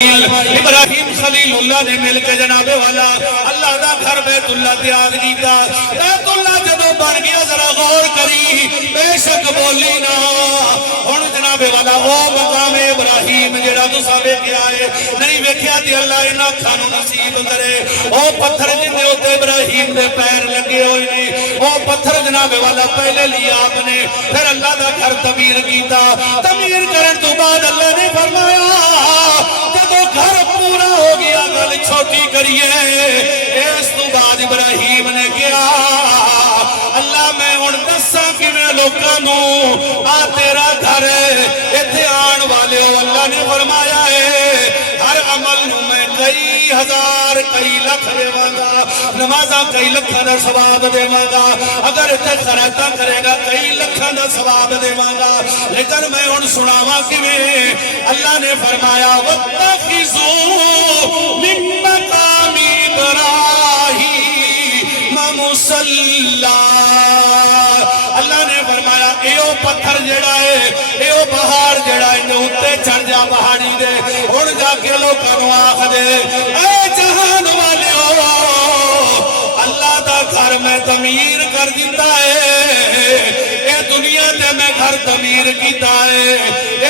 ابراہیم خلیل اللہ نے مل کے جناب والا اللہ دا گھر بیت اللہ تیار کیتا. بیت اللہ جدو بن گیا ذرا غور کری بے شک بولی نا ہن جناب والا او مقام ابراہیم جڑا تساں ویکھیا ہے نہیں ویکھیا تے اللہ انہاں اکھاں نوں نصیب کرے. او پتھر جن دے اوتے ابراہیم دے پیر لگے ہوئے نے او پتھر جناب والا پہلے لیا آپ نے پھر اللہ دا گھر تعمیر کیتا. تعمیر کرن تو بعد اللہ نے فرمایا گھر پورا ہو گیا گل چھوٹی کریے. اس تو بعد ابراہیم نے کیا اللہ میں ہن دساں کیویں لوکاں نوں آ تیرا گھر ایتھے آن والے ہو. اللہ نے فرمایا ہے ہر عمل نوں میں کئی ہزار کئی لکھ دیواں گا نمازاں کئی لکھاں دا ثواب دیواں گا اگر تے خیراتاں کرے گا کئی لکھاں دا ثواب دیواں گا. لیکن میں ہن سناواں کیویں اللہ نے فرمایا من مقام ابراہیم مصلی. اللہ نے فرمایا ایو پتھر جڑا ہے ایو پہاڑ جڑا ہے اُتے چڑھ جا پہاڑی دے ہن جا کے لوکاں نوں آکھ دے اے جہان والیو اللہ دا گھر میں تعمیر کر دتا ہے. اے دنیا تے میں گھر تعمیر کیتا ہے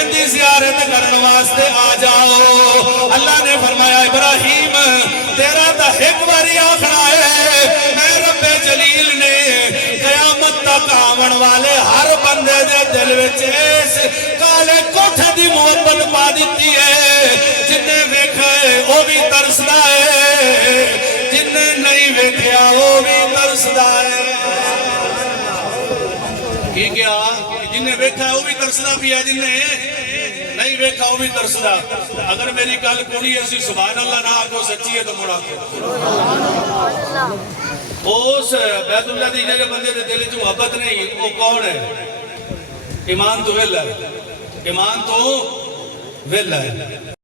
اندی زیارت کرن واسطے آ جاؤ. اللہ نے فرمایا ابراہیم تیرا تا ایک باری آخنا ہے میں رب جلیل نے قیامت تک آون والے ہر بندے دے دل وچ اس کالے کوٹھے دی محبت پا دتی ہے. جن نے ویکھا ہے او بھی ترسدا ہے جن نے نہیں ویکھیا او بھی ترسدا ہے. کی کیا جن نے ویکھا وہ بھی ترسدا پیا جن نے نہیں ویکھا وہ بھی ترسدا. اگر میری گل کونی ایسی سبحان اللہ نہ آکھو سچی ہے تو مڑا اس بیت اللہ دی جڑے بندے دے دل وچ محبت نہیں وہ کون ہے؟ ایمان تو ویلا ہے ایمان تو ویلا ہے.